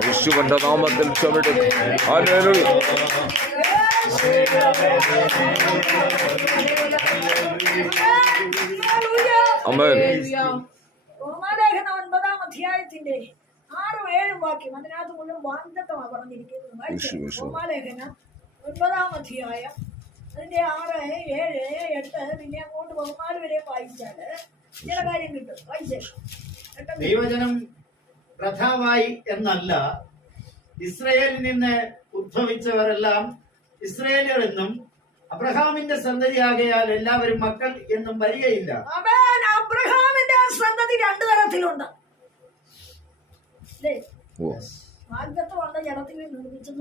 യേശുവിന്റെ നാമത്തിൽ ആമേൻ റോമാലേഖനം ഒൻപതാം അധ്യായത്തിന്റെ ആറും ഏഴും വാക്യം അതിനകത്ത് മുഴുവൻ വാഗ്ദത്തമാണ് പറഞ്ഞിരിക്കുന്നത്. റോമാലേഖനം ഒൻപതാം അധ്യായം അതിന്റെ ആറ് ഏഴ് എട്ട് പിന്നെ അങ്ങോട്ട് പതിനാല് വരെ വായിച്ചാൽ ചില കാര്യം കിട്ടും. വായിച്ചേ. ദൈവജനം പ്രഥാവായി എന്നല്ല. ഇസ്രയേലിൽ നിന്ന് ഉദ്ഭവിച്ചവരെല്ലാം ഇസ്രയേലിയർ എന്നും അബ്രഹാമിന്റെ സന്തതിയാകയാൽ എല്ലാവരും മക്കൾ എന്നും വരികയില്ല. അബ്രഹാമിന്റെ സന്തതി രണ്ടു തരത്തിലുണ്ട്. നിർമ്മിച്ചത്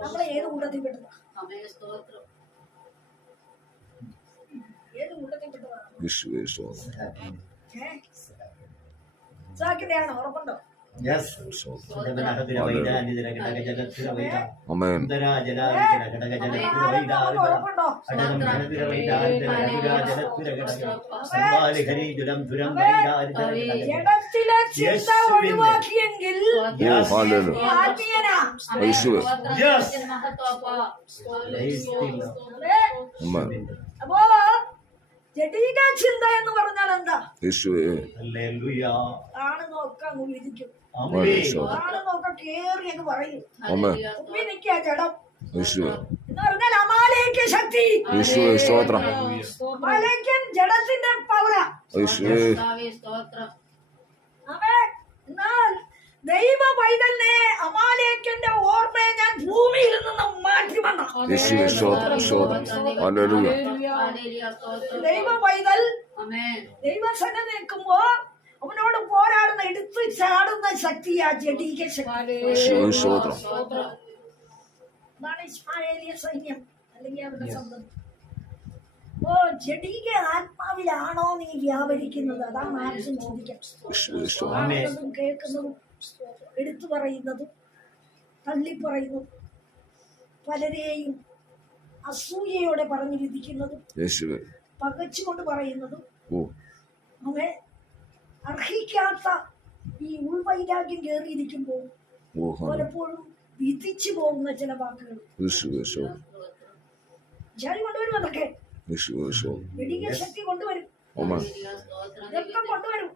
നമ്മളെ ഏത് കൂട്ടത്തിൽ ഏത് കൂട്ടത്തിൽ പെട്ടതാണ് സാക്കിന്റെയാണോ ഉറപ്പുണ്ടോ? ഒഴിവാക്കിയെങ്കിൽ അപ്പോ ജഡീക ചിന്ത എന്ന് പറഞ്ഞാൽ എന്താ? വിധിക്കും Amen. ആണെന്നൊക്കെ കേറി പറയും. ജഡം. എന്ന് പറഞ്ഞാൽ അമാലേക്ക് ശക്തി. സ്തോത്രം. ജഡത്തിന്റെ പൗര. എന്നാൽ ദൈവ പൈതലിനെ അമാലേക്കന്റെ ഓർമ്മയെ ഞാൻ ഭൂമിയിൽ നിന്ന് മാറ്റി യേശുവേ സ്തോത്രം സ്തോത്രം ഹല്ലേലൂയ. ദൈവ പൈതൽ ദൈവസന നിൽക്കുമ്പോ അവനോട് പോരാടുന്ന എടുത്തു ചാടുന്ന ശക്തിയാ ജഡീക ശക്തി. യേശുവേ സ്തോത്രം അതാണ് ഇസ്മായേലിയ സൈന്യം അല്ലെങ്കിൽ അവരുടെ ഓ ജഡീക ആത്മാവിലാണോ നീ വ്യാപരിക്കുന്നത്? അതാണ് മാറ്റം ചോദിക്കാം? കേൾക്കുന്നതും എടുത്തു പറയുന്നതും തള്ളിപ്പറയുന്നതും പലരെയും അസൂയയോടെ പറഞ്ഞു വിധിക്കുന്നതും പകച്ചുകൊണ്ട് പറയുന്നതും അവൻ അർഹിക്കാത്ത ഈ ഉൾവൈരാഗ്യം കയറിയിരിക്കുമ്പോൾ പലപ്പോഴും വിധിച്ചു പോകുന്ന ചില വാക്കുകൾ. ജാതി കൊണ്ടുവരും അതൊക്കെ? ശക്തി കൊണ്ടുവരും. ഇതൊക്കെ കൊണ്ടുവരും.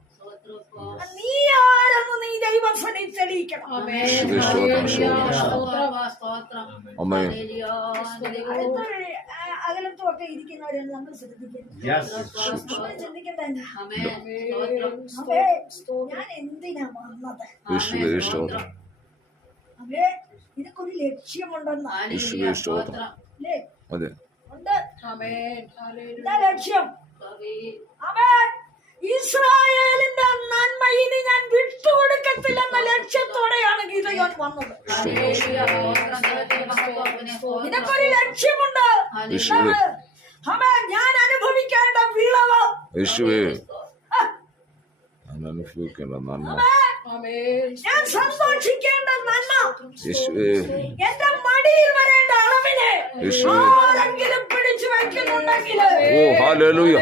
നീ ആരെന്ന് നീ ദൈവം സനി തെളിയിക്കണം യേശുവേ സ്തോത്രം സ്തോത്രം ആമേൻ അടുത്തൊരു അകലത്തും ഒക്കെ ഇരിക്കുന്നവരെന്ന് നമ്മൾ എന്താ? അവേ ഞാൻ എന്തിനാ വന്നത്? അവേ ഇതൊക്കൊരു ലക്ഷ്യമുണ്ടെന്നാണ് ലക്ഷ്യം? അവൻ ഇസ്രായേലിന്റെ നന്മ ഇനി ഞാൻ വിട്ടുകൊടുക്കത്തില്ലെന്ന ലക്ഷ്യത്തോടെയാണ് ഗീതയോൻ വന്നത് നിനക്കൊരു ലക്ഷ്യമുണ്ട്. ഞാൻ അനുഭവിക്കേണ്ട വിളവ്. യേശുവേ. ഞാൻ അനുഭവിക്കേണ്ട നന്മ. ഞാൻ സന്തോഷിക്കേണ്ട നന്മ. എന്റെ മടിയിൽ വരേണ്ട അളവിനെ. ആരെങ്കിലും പിടിച്ചു വെക്കുന്നുണ്ടെങ്കിൽ ഓ ഹല്ലേലൂയ.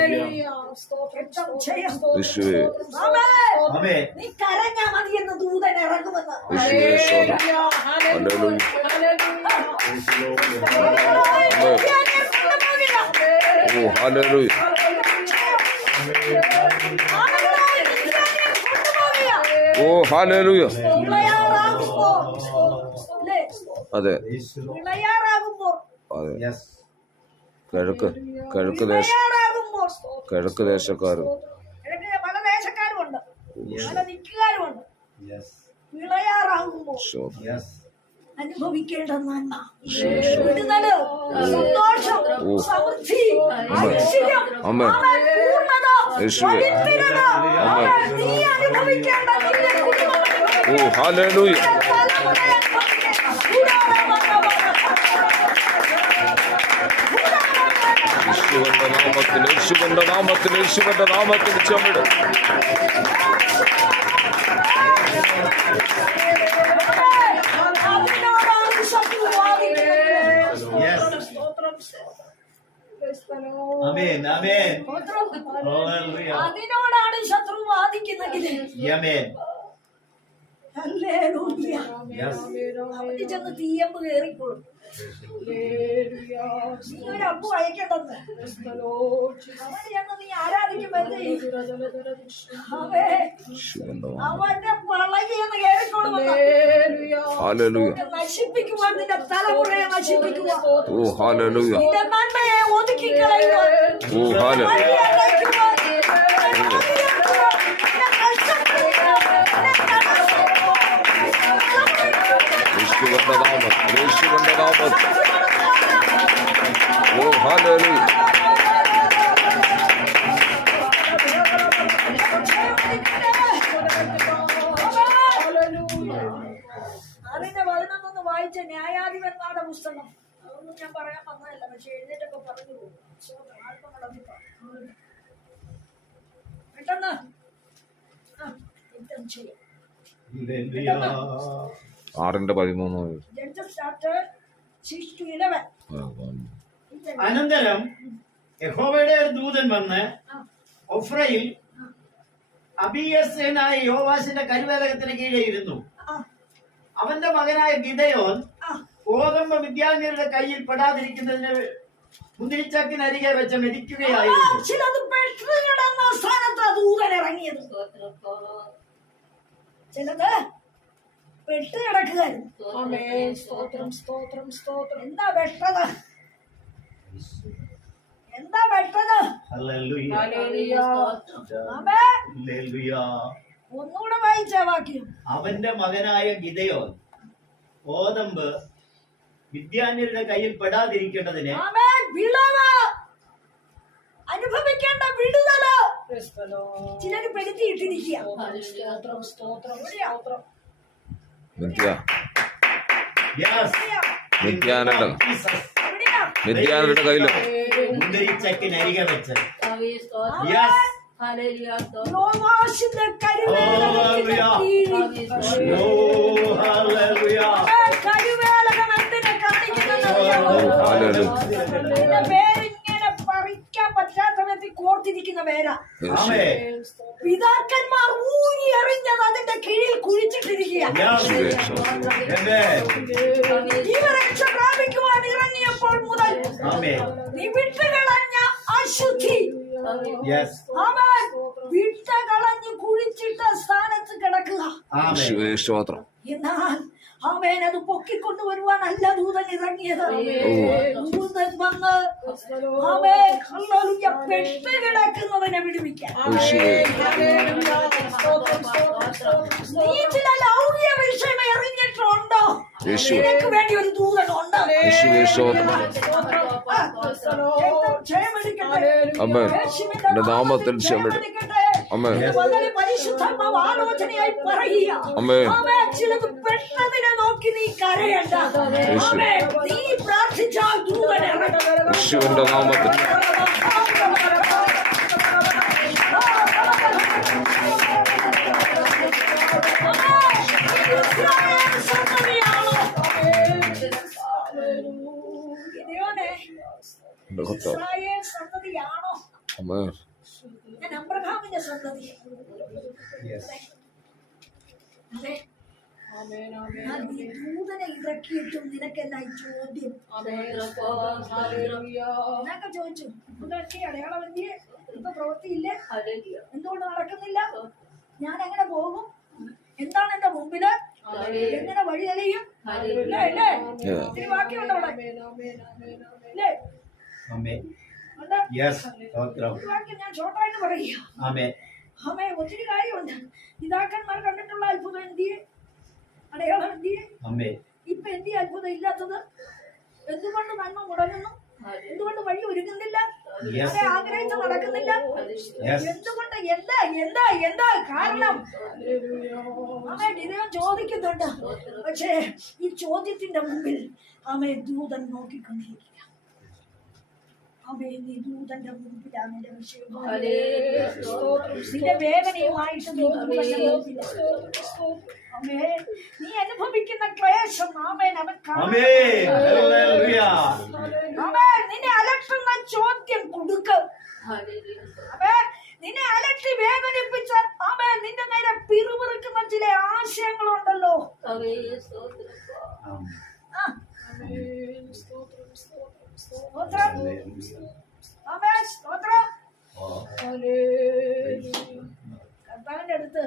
സ്തോത്രം ചെയ്യാം. യേശുവേ. നീ കരഞ്ഞാ മതി എന്ന് ദൂതൻ ഇറങ്ങുമെന്ന് യേശുവേ സ്തോത്രം ഹല്ലേലൂയ ഞാൻ കൊണ്ടുപോകില്ല. ഓ ഹല്ലേലൂയ ആളുകളെ Hallelujah. കൊണ്ടുപോകില്ല. ഓ ഹല്ലേലൂയ വിളയാറാകുമ്പോ അല്ലേ? അതെ അതെ. കിഴക്ക് കിഴക്ക് ദേശ കിഴക്ക് ദേശക്കാർ കിഴക്ക് പല ദേശക്കാരുമുണ്ട് പല ദിക്കുകാരുമുണ്ട് Yes. വിളയാറാകുമ്പോ സ്തോത്രം Yes. അനുഭവിക്കേണ്ട നന്മ വിടുതൽ സന്തോഷം ഓ. സമൃദ്ധി ഐശ്വര്യം ആമേൻ. അവൻ പൂർണത യേശുവേ. പവിത്രത ആമേൻ. അവൻ നീ അനുഭവിക്കേണ്ട നിന്റെ കുടുംബം ഓ ഹല്ലേലൂയ തലമുറയെ യേശുവിന്റെ നാമത്തിൽ യേശുവിന്റെ നാമത്തിൽ യേശുവിന്റെ നാമത്തിൽ ചമിട് അതിനോടാണ് ശത്രു വാദിക്കുന്നത്. Yes. സ്തോത്രം. Amen. Amen. സ്തോത്രം. Hallelujah. അതിനോടാണ് ശത്രു വാദിക്കുന്നെങ്കിൽ Amen. അവന് ചെന്ന് തീയമ്പ് കേറിക്കോളും നീ ഒരു അപ്പു അയക്കണ്ടെന്ന് അവന് ചെന്ന് നീ ആരാധിക്കുമ്പോ അവേ അവന്റെ വളയെന്ന് കേറിക്കോളും ഹാലലൂയ നശിപ്പിക്കുവാൻ നിന്റെ തലമുറയെ ഹാലലൂയ നിന്റെ നന്മയെ ഒതുക്കി യേശുവിന്റെ നാമം. യേശുവിന്റെ നാമം. ഓ ഹാലലൂയ അതിന്റെ പതിനൊന്നൊന്ന് വായിച്ച ന്യായാധിപന്മാരുടെ പുസ്തകം. അതൊന്നും ഞാൻ പറയാൻ വന്നതല്ല പക്ഷെ എഴുന്നേറ്റൊക്കെ പറഞ്ഞു പോകും. പെട്ടെന്ന്. ആ പെട്ടെന്ന് ചെയ്യാം. ആറിന്റെ പതിമൂന്ന് അനന്തരം യഹോവയുടെ ഒരു ദൂതൻ വന്ന് ഒഫ്രയിൽ അബിയസേനായ യോവാസിന്റെ കരുവേലകത്തിന് കീഴെ ഇരുന്നു. അവന്റെ മകനായ ഗിതയോൻ ഗോതമ്പ വിദ്യാർത്ഥികളുടെ കയ്യിൽ പെടാതിരിക്കുന്നതിന് മുന്തിരിച്ചക്കിനരികെ വെച്ച് ചിലത് സ്ഥാനത്ത് ദൂതൻ ഇറങ്ങിയത്. ചിലത് പെട്ട് കിടക്കുകയായിരുന്നു. സ്തോത്രം സ്തോത്രം സ്തോത്രം. എന്താ വെട്ടത് എന്താ വെട്ടത് ഹല്ലേലൂയ. ആമേ ഹല്ലേലൂയ. ഒന്നുകൂടെ വായിച്ച വാക്യം. അവന്റെ മകനായ ഗിതയോ ഓതമ്പ് വിദ്യാന്യരുടെ കയ്യിൽ പെടാതിരിക്കേണ്ടതിന് ആമേ വിളവ്. അനുഭവിക്കേണ്ട വിടുതലോ. ചിലര് പെടുത്തിയിട്ടിരിക്കുക സ്തോത്രം സ്തോത്രം എവിടെയാ? സ്തോത്രം നിത്യ. Yes. നിത്യാനന്ദ നിത്യാനരുടെ കയ്യിലും. മുന്തിരിച്ചക്കിനരികെ വെച്ച്. യെസ് യോവാശിന്റെ കരുവേലകത്തിന്റെ പറ്റാത്ത വേല ആമേ. പിതാക്കന്മാർ ഊരി എറിഞ്ഞത് അതിന്റെ കീഴിൽ കുഴിച്ചിട്ടിരിക്കുക ഇവ രക്ഷ പ്രാപിക്കുവാൻ ഇറങ്ങിയപ്പോൾ മുതൽ ആമേ. നീ വിട്ടുകളഞ്ഞ അശുദ്ധി. യെസ് അവൻ വിട്ടുകളഞ്ഞ് കുഴിച്ചിട്ട സ്ഥാനത്ത് കിടക്കുക. എന്നാൽ അവൻ അത് പൊക്കിക്കൊണ്ടുവരുവാനല്ല ദൂതൻ ഇറങ്ങിയത്. ദൂതൻ വന്ന് പെട്ട് കിടക്കുന്നവനെ വിടുവിക്കാൻ. നീ ചില ലൗകിക വിഷയം എറിഞ്ഞിട്ടുണ്ടോ. നിനക്ക് വേണ്ടി ഒരു സ്തോത്രം നാമത്തിൽ അമ്മേ. ആലോചനയായി പറയുക. ചിലത് പെട്ടതിനെ നോക്കി നീ കരയണ്ട. നീ പ്രാർത്ഥിച്ചാൽ ദൂതൻ ഇറങ്ങും. യേശുവിന്റെ നാമത്തിൽ ഇസ്രായേൽ സന്തതിയാണോ? ഗിദെയോനെ, എന്റെ കർത്താവ് ഇസ്രായേൽ സന്തതിയാണോ അമ്മേ ഞാൻ അബ്രഹാമിന്റെ സന്തതി അതെ ദൂതനെ ഇറക്കിയിട്ടും നിനക്കെന്നാ ഈ ചോദ്യം എന്നൊക്കെ ചോദിച്ചു ഇതൊക്കെ അടയാളം എന്തിയെ ഇപ്പൊ പ്രവൃത്തിയില്ലേ? എന്തുകൊണ്ട് നടക്കുന്നില്ല? ഞാൻ എങ്ങനെ പോകും? എന്താണ് എന്റെ മുമ്പിൽ? എങ്ങനെ വഴി തെളിയും? ഇല്ലേ ഇല്ലേ ഇത്തിരി ബാക്കിയുണ്ട് അവിടെ. ആമേൻ ആമേൻ ആമേൻ ആമേൻ ഇല്ലേ യെസ് സ്തോത്രം ഞാൻ ഷോർട്ടായിട്ട് ഒത്തിരി കാര്യമുണ്ട്. പിതാക്കന്മാർ കണ്ടിട്ടുള്ള അത്ഭുതം എന്തിയെ അടയാളം എന്തിയെ? ആമേ ഇപ്പൊ എന്തി അത്ഭുതം ഇല്ലാത്തത് എന്തുകൊണ്ട് നന്മ മുടങ്ങുന്നു? എന്തുകൊണ്ട് വഴി ഒരുങ്ങുന്നില്ല. അതെ. ആഗ്രഹിച്ച് നടക്കുന്നില്ല. എന്തുകൊണ്ട് എന്താ എന്താ എന്താ കാരണം? അമ്മേ ഇദ്ദേഹം ചോദിക്കുന്നുണ്ട്. പക്ഷേ ഈ ചോദ്യത്തിന്റെ മുമ്പിൽ അമ്മേ ദൂതൻ നോക്കിക്കൊണ്ടിരിക്കുക നീ ദൂതന്റെ മുമ്പിലാണ് എന്റെ വിഷയം നിന്റെ വേദനയുമായിട്ട് നീ ദൂതന്റെ മുമ്പിൽ. അമ്മേ നീ അനുഭവിക്കുന്ന ക്ലേശം ആമേൻ അവൻ അമേ നിന്നെ അലട്ടുന്ന ചോദ്യം കൊടുക്ക. നിന്നെ അലട്ടി വേദനിപ്പിച്ച ആമേൻ നിന്റെ നേരെ പിറുപിറുക്കുന്ന ചില ആശയങ്ങളുണ്ടല്ലോ. ആ. കർത്താവിന്റെ അടുത്ത്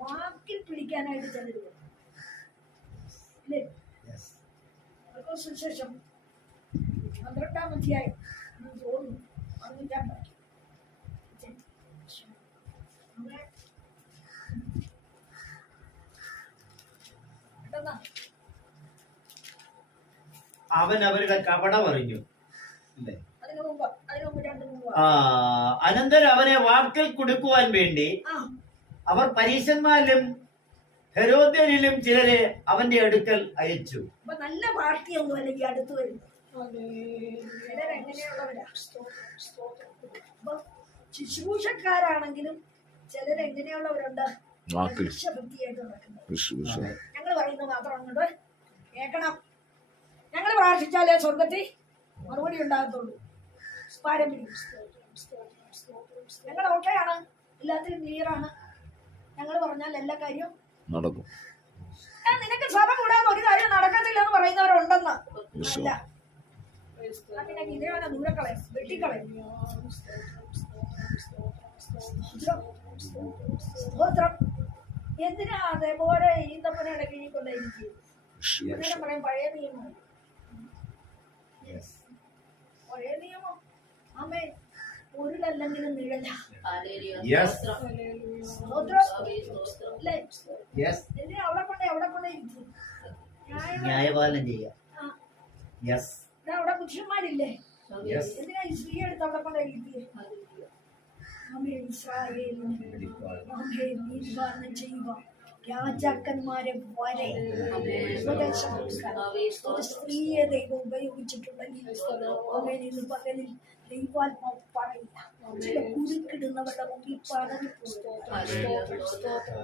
വാക്കിൽ പിടിക്കാനായിട്ട്. അവർക്ക് സുശേഷം പന്ത്രണ്ടാം അധ്യായം തോന്നുന്നു വാക്യം അവിടെ പെട്ടെന്നാ. അവൻ അവരുടെ കപടം അറിഞ്ഞു അല്ലേ? അതിനു മുമ്പ് അതിനു മുമ്പ് രണ്ട് മുമ്പ് ആ അനന്തരം അവനെ വാക്കൽ കൊടുക്കുവാൻ വേണ്ടി അവർ പരീശന്മാരിലും ഹെരോദ്യനിലും ചിലരെ അവന്റെ അടുക്കൽ അയച്ചു. നല്ല പാർട്ടിയൊന്നും അല്ലെങ്കിൽ അടുത്ത് ശുശ്രൂഷക്കാരാണെങ്കിലും ചിലരെങ്ങനെയുള്ളവരുണ്ട് ഞങ്ങൾ പറയുന്നത് മാത്രം അങ്ങോട്ട് കേൾക്കണം. ഞങ്ങൾ പ്രാർത്ഥിച്ചാലേ സ്വർഗത്തിൽ മറുപടി ഉണ്ടാകത്തുള്ളൂ. ഞങ്ങൾ ഓക്കെയാണ്. എല്ലാത്തിനും ക്ലിയർ ആണ് ഞങ്ങൾ പറഞ്ഞാൽ എല്ലാ കാര്യവും നടക്കും. "ആ, നിനക്ക് സഭ കൂടാതെ ഒരു കാര്യം നടക്കത്തില്ല എന്ന് പറയുന്നവരുണ്ടെന്ന് അല്ല. പിന്നെ ഗിതയോനെ വെട്ടിക്കളയും. സ്തോത്രം, എന്തിനാ അതേപോലെ ഈന്തപ്പനയുടെ കീഴിൽ കൊണ്ടായിരിക്കും പറയും പഴയ നിയമം. പഴയ നിയമം. അമ്മേ പൊരുളല്ലെങ്കിലും നിഴല. അവിടെ കൊണ്ട് എവിടെ കൊണ്ട് ന്യായം ന്യായപാലനം ചെയ്യാം ആ, യെസ് ഇവിടെ അവിടെ പുരുഷന്മാരില്ലേ? എന്തിനാ ഈ സ്ത്രീ എടുത്ത് അവിടെ കൊണ്ട് ഇരുത്തിയേ? അമ്മേ ഇസ്രായേലിനെ നീതിപാലനം ചെയ്യുക. രാജാക്കന്മാരെ വരെ ഉപദേശം ഒരു സ്ത്രീയെ ദൈവം ഉപയോഗിച്ചിട്ടുണ്ടെങ്കിൽ അമ്മേ ഇന്ന് പകലിൽ ദൈവാത്മാവ് പറയില്ല. ചില കുരുക്കിടുന്നവരുടെ മുമ്പിൽ പറഞ്ഞു സ്തോത്രം, സ്തോത്രം, സ്തോത്രം,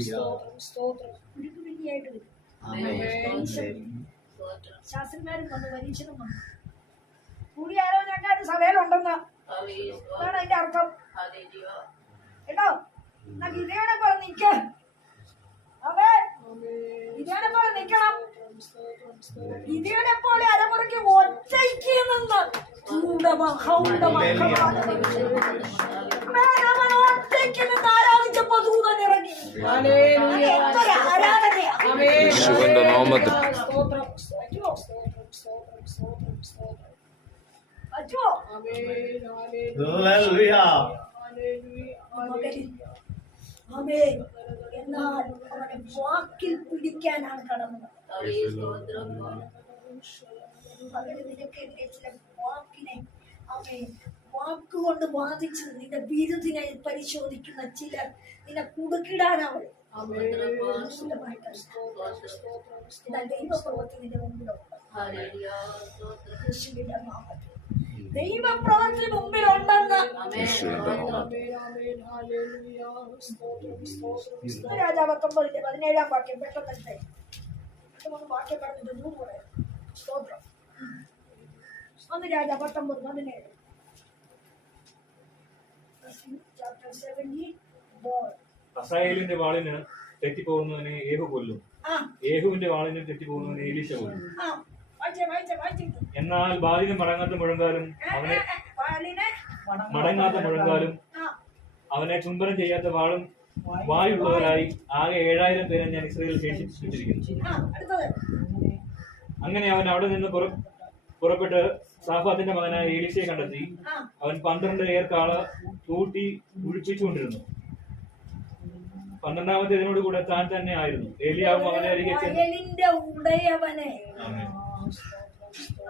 സ്തോത്രം, സ്തോത്രം. കുരുക്ക് പിന്നിയായിട്ട് വരും. ആമേൻ ശാസ്ത്രന്മാരും വന്നു പരീക്ഷണം വന്നു. കൂടിയാലോചനക്കാർ സഭയിലുണ്ടെന്ന്. അതാണ് അതിന്റെ അർത്ഥം. കേട്ടോ? എന്നാ ഗിതയോടെ പോലെ അവേ പോലെ നിൽക്കണം. ഗിതയോടെ പോലെ അരമുറയ്ക്ക് ഒറ്റയ്ക്ക് നിന്ന് ഒറ്റയ്ക്ക് നിന്ന് ആരാധിച്ചപ്പോ ദൂതൻ ഇറങ്ങി ഹല്ലേലൂയ. എന്തൊരു ആരാധനയാ ആമേൻ. യേശുവിന്റെ നാമത്തിൽ. സ്തോത്രം, എന്നാൽ അവനെ വാക്കിൽ പിടിക്കാനാണ് കടന്നത്. പകരം ചില വാക്കിനെ അവൻ വാക്കുകൊണ്ട് ബാധിച്ച് നിന്റെ ബിരുദിനെ പരിശോധിക്കുന്ന ചിലർ നിന്നെ കുടുക്കിടാനവൾ. ദൈവപ്രവർത്തി നിന്റെ മുമ്പിലുണ്ട്. പതിനേഴാം വാക്യം. പെട്ടെന്ന് പെട്ടെന്ന് വാക്യം പറഞ്ഞിട്ട് നൂറ് പറയാം സ്തോത്രം. ഒന്ന് രാജാ പത്തൊമ്പത് പതിനേഴ്. ചാപ്റ്റർ സെവന്റീൻ അസായേലിന്റെ വാളിന് തെറ്റിപ്പോകുന്നവനെ ഏഹു കൊല്ലും. ഏഹുവിന്റെ വാളിന് തെറ്റിപ്പോകുന്നവനെ എലീശ കൊല്ലും. എന്നാൽ ബാലിന് മടങ്ങാത്ത മുഴങ്കാലും അവനെ മടങ്ങാത്ത മുഴങ്കാലും. അവനെ ചുംബനം ചെയ്യാത്ത വാളും വായുള്ളവരായി ആകെ ഏഴായിരം പേരെ ഞാൻ ഇസ്രയേൽ ശേഷിപ്പിച്ചിരിക്കുന്നു. ആ അടുത്തത്. അങ്ങനെ അവൻ അവിടെ നിന്ന് പുറ പുറപ്പെട്ട് സാഫാത്തിന്റെ മകനായ ഏലിസയെ കണ്ടെത്തി. ആ. അവൻ പന്ത്രണ്ട് കാള കൂട്ടി കുഴിപ്പിച്ചുകൊണ്ടിരുന്നു പന്ത്രണ്ടാമത്തെ ഇതിനോട് കൂടെ താൻ തന്നെ ആയിരുന്നു. ഏലിയാവും അവനെ അരികെ ഉടയവനെ. ആമേൻ.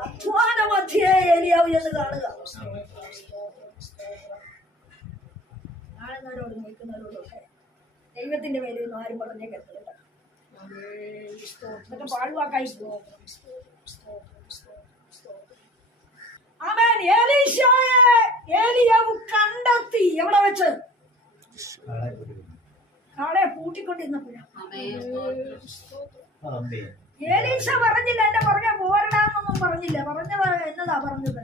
അധ്വാന മധ്യേ ഏലിയാവ് എന്ന് കാണുക കാണുന്നവരോട് നിൽക്കുന്നവരോടൊക്കെ ദൈവത്തിന്റെ പേരിൽ ആരും പറഞ്ഞേ. സ്തോത്രം, ഇതൊക്കെ സ്തോത്രം. അവൻ ഏലീശായെ ഏലിയാവ് കണ്ടെത്തി എവിടെ വെച്ച് കാളെ പൂട്ടിക്കൊണ്ടിരുന്നപ്പോഴാണ് ഏലീശ പറഞ്ഞില്ല എന്റെ പുറകെ പോരടാന്നൊന്നും പറഞ്ഞില്ല. പറഞ്ഞത് എന്നതാ പറഞ്ഞത്.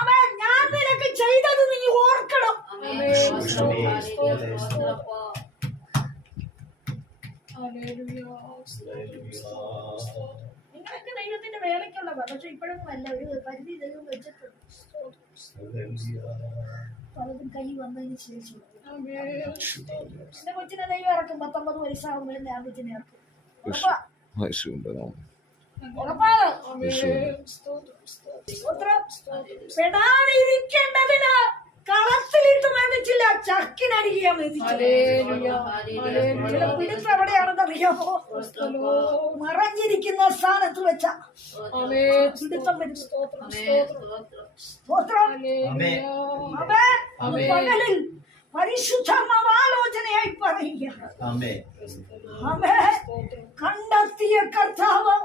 അവൻ ഞാൻ നിനക്ക് ചെയ്തത് നീ ഓർക്കണം. നിങ്ങളൊക്കെ ദൈവത്തിന്റെ വേലയ്ക്കുള്ളതാ. പക്ഷെ ഇപ്പോഴൊന്നും അല്ല ഒരു പരിധി ദൈവം വെച്ചിട്ടുണ്ട്. പലതും കൈ വന്നതിന് ശേഷം. എന്റെ കൊച്ചിനെ ദൈവം ഇറക്കും. പത്തൊമ്പത് വയസ്സാകുമ്പോൾ ഞാൻ കൊച്ചിനെ ഇറക്കും. ഉറപ്പാ യേശുവിന്റെ നാമം. പെടാതിരിക്കേണ്ടതിന് കളത്തിലിട്ട് മെതിച്ചില്ല ചില പിടുത്തം എവിടെയാണെന്ന് അറിയാമോ മറഞ്ഞിരിക്കുന്ന സ്ഥാനത്ത് വെച്ച. പിടുത്തം വരും. സ്തോത്രം. സ്തോത്രം. പകലിൽ പരിശുദ്ധമാലോചനയായി പറയുക ആമേൻ. അവൻ കണ്ടെത്തിയ കർത്താവ്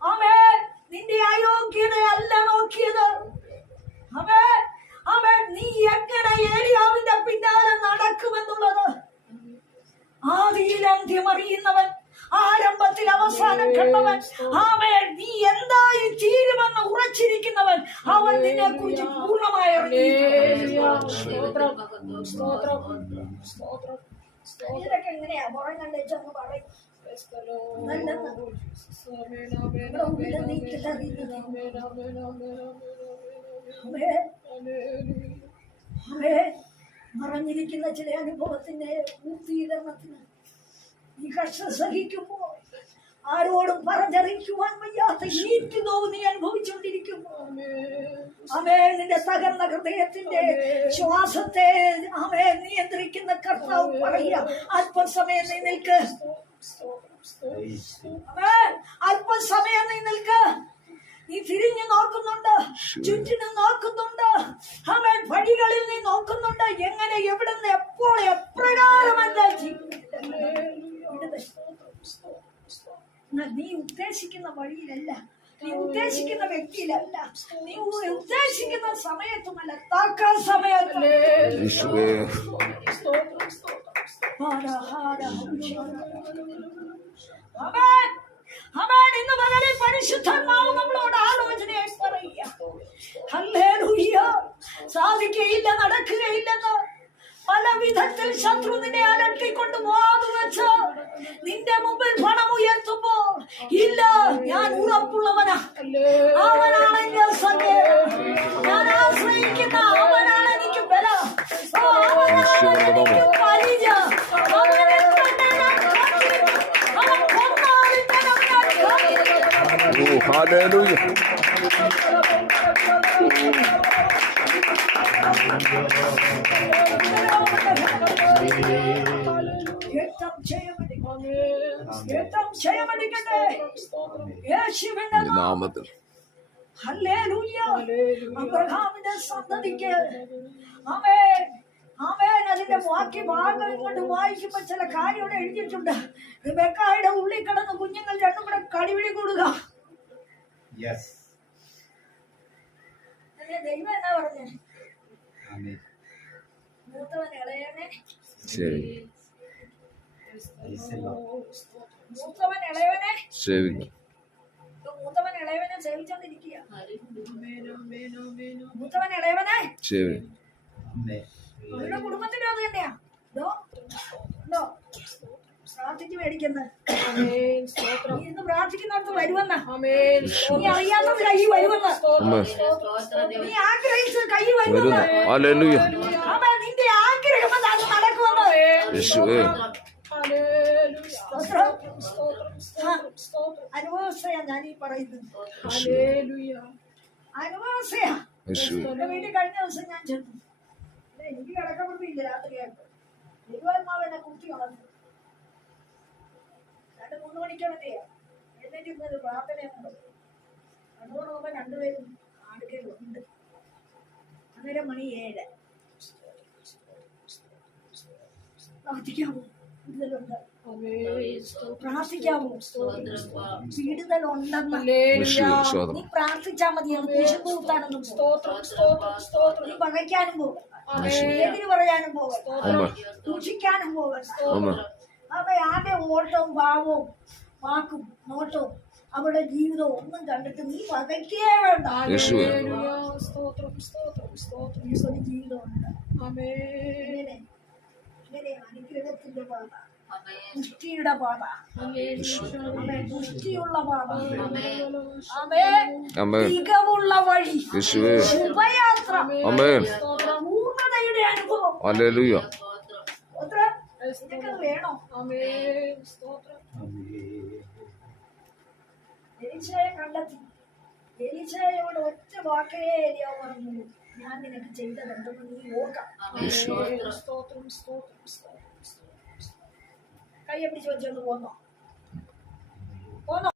അവൻ നിന്റെ അയോഗ്യതയല്ല നോക്കിയത് അവൻ അവൻ നീ എങ്ങനെ ഏരിയാവിന്റെ പിന്നാലെ നടക്കുമെന്നുള്ളത് ആദിയിൽ അന്ത്യം അറിയുന്നവൻ ആരംഭത്തിൽ അവസാനം കണ്ടവൻ അവൻ നീ എന്തായി തീരുമെന്ന് ഉറച്ചിരിക്കുന്നവൻ അവൻ നിന്നെ കുറിച്ച് പൂർണമായി ഇതൊക്കെ എങ്ങനെയാ? പറയും. മറഞ്ഞിരിക്കുന്ന ചില അനുഭവത്തിന്റെ പൂർത്തീകരണത്തിന് ഈ കഷ്ട സഹിക്കുമ്പോ ആരോടും പറഞ്ഞറിയിക്കുവാൻ വയ്യാത്ത ഈറ്റ് നോവ് നീ അനുഭവിച്ചുകൊണ്ടിരിക്കുന്നു. അമേ നിന്റെ തകർന്ന ഹൃദയത്തിന്റെ ശ്വാസത്തെ അമേ നിയന്ത്രിക്കുന്ന കർത്താവ് പറയുക. അല്പസമയം നീ നിൽക്ക്. അല്പസമയം നീ നിൽക്ക്. നീ തിരിഞ്ഞു നോക്കുന്നുണ്ട്. ചുറ്റിനും നോക്കുന്നുണ്ട്. അവൻ വഴികളിൽ നീ നോക്കുന്നുണ്ട്. എങ്ങനെ എവിടുന്ന് എപ്പോൾ എപ്രകാരം എന്താ നീ ഉദ്ദേശിക്കുന്ന വഴിയിലല്ല. നീ ഉദ്ദേശിക്കുന്ന വ്യക്തിയിലല്ല. നീ ഉദ്ദേശിക്കുന്ന സമയത്തുമല്ല താക്കാൻ സമയത്ത് യേശുവേ. ഹാര, ഹാര, അവൻ ഇന്ന് നമ്മളോട് പറയുക. സാധിക്കയില്ല നടക്കുകയില്ലെന്ന് പല വിധത്തിൽ ശത്രു നിന്നെ അലട്ടിക്കൊണ്ട് നിന്റെ മുമ്പിൽ പണം ഉയർത്തുമ്പോ ഇല്ല ഞാൻ ഉറപ്പുള്ളവനാ. അവനാണ് എന്റെ സങ്കേതം. ഞാൻ ആശ്രയിക്കുന്ന അവനാണ് എനിക്ക് ബല. ഓ, അവനാണ് എനിക്ക് പരിച അവനെ തന്നെ ഞാൻ അവൻ കൊന്നാലും ഞാൻ അവനെ കാത്തിരിക്കും. ഓ നാമത്തിൽ. അബ്രഹാമിന്റെ സന്തതിക്ക്. ആമേൻ. ആമേൻ. അതിന്റെ ബാക്കി ഭാഗം കൊണ്ട് വായിക്കുമ്പോ ചില കാര്യം ഇവിടെ എഴുതിയിട്ടുണ്ട്. റിബെക്കായുടെ ഉള്ളിൽ കിടന്ന് കുഞ്ഞുങ്ങൾ രണ്ടും കൂടെ കടിപിടി കൂടുക. ദൈവം എന്നാ പറഞ്ഞേ? മൂത്തവൻ ഇളയവനെ. ശരി. മൂത്തവൻ ഇളയവനെ സേവിക്കും മൂത്തവൻ ഇളയവനെ സേവിച്ചോണ്ടിരിക്കുക മൂത്തവൻ ഇളയവനെ. അവരുടെ കുടുംബത്തിലും അത് തന്നെയാ. പ്രാർത്ഥിച്ച് മേടിക്കുന്നത് ഇന്ന് പ്രാർത്ഥിക്കുന്നിടത്ത് വരുമെന്ന നീ അറിയാത്തത് കൈ വരുമെന്ന് നീ ആഗ്രഹിച്ചത് കൈ വരുമെന്ന് നിന്റെ ആഗ്രഹം അത് നടക്കുമെന്ന്. അനുഭവസ്ഥയാ ഞാൻ ഈ പറയുന്നത്. അനുഭവസ്ഥയാ എന്റെ വീട്ടിൽ കഴിഞ്ഞ ദിവസം ഞാൻ ചെന്നു. എനിക്ക് കിടക്കപ്പെടുത്തില്ല രാത്രിയായിട്ട് ദൈവാത്മാവ് എന്നെ കുത്തി വളർന്നു രണ്ട് മൂന്ന് മണിക്കാണെന്നെയാ എഴുന്നേറ്റ് ഇരുന്നത് പ്രാർത്ഥനയാണ് അതുകൊണ്ട് നോക്കുമ്പോ രണ്ടുപേരും ആടുകയുണ്ട് അന്നേരം മണി ഏഴ്. പ്രാർത്ഥിക്കാമോ വിടുതലുണ്ട് പ്രാർത്ഥിക്കാമോ വിടുതലുണ്ടെന്ന് നീ പ്രാർത്ഥിച്ചാ മതിയാണ് കുശുമ്പ് കൂട്ടാനൊന്നും സ്തോത്രം സ്തോത്രം സ്തോത്രം. നീ പകയ്ക്കാനും പോകും എതിര് പറയാനും പോകും സൂക്ഷിക്കാനും പോകും അമ്മ. അപ്പൊ ആരുടെ ഓട്ടവും ഭാവവും വാക്കും നോട്ടവും അവരുടെ ജീവിതവും ഒന്നും കണ്ടിട്ട് നീ പകയ്ക്കേ വേണ്ട. യേശുവേ. നിനക്കൊരു ജീവിതമുണ്ട്. ഇങ്ങനെ ഇങ്ങനെ അനുഗ്രഹത്തിന്റെ പാത. പുഷ്ടിയുടെ പാത. ആമേ പുഷ്ടിയുള്ള പാത. ആമേ ആമേൻ മികവുള്ള വഴി. ശുഭയാത്ര പൂർണതയുടെ അനുഭവം. വേണോ? സ്തോത്രം. എലീശയെ കണ്ടെത്തി. എലീശയോട് ഒറ്റ വാക്കേ എലിയ പറഞ്ഞു ഞാൻ നിനക്ക് ചെയ്തതെന്തെന്ന് നീ ഓർക്കാം സ്തോത്രം സ്തോത്രം സ്തോത്രം. കയ്യെ പിടിച്ച് വെച്ചൊന്ന് പോന്നോ? പോന്നോ?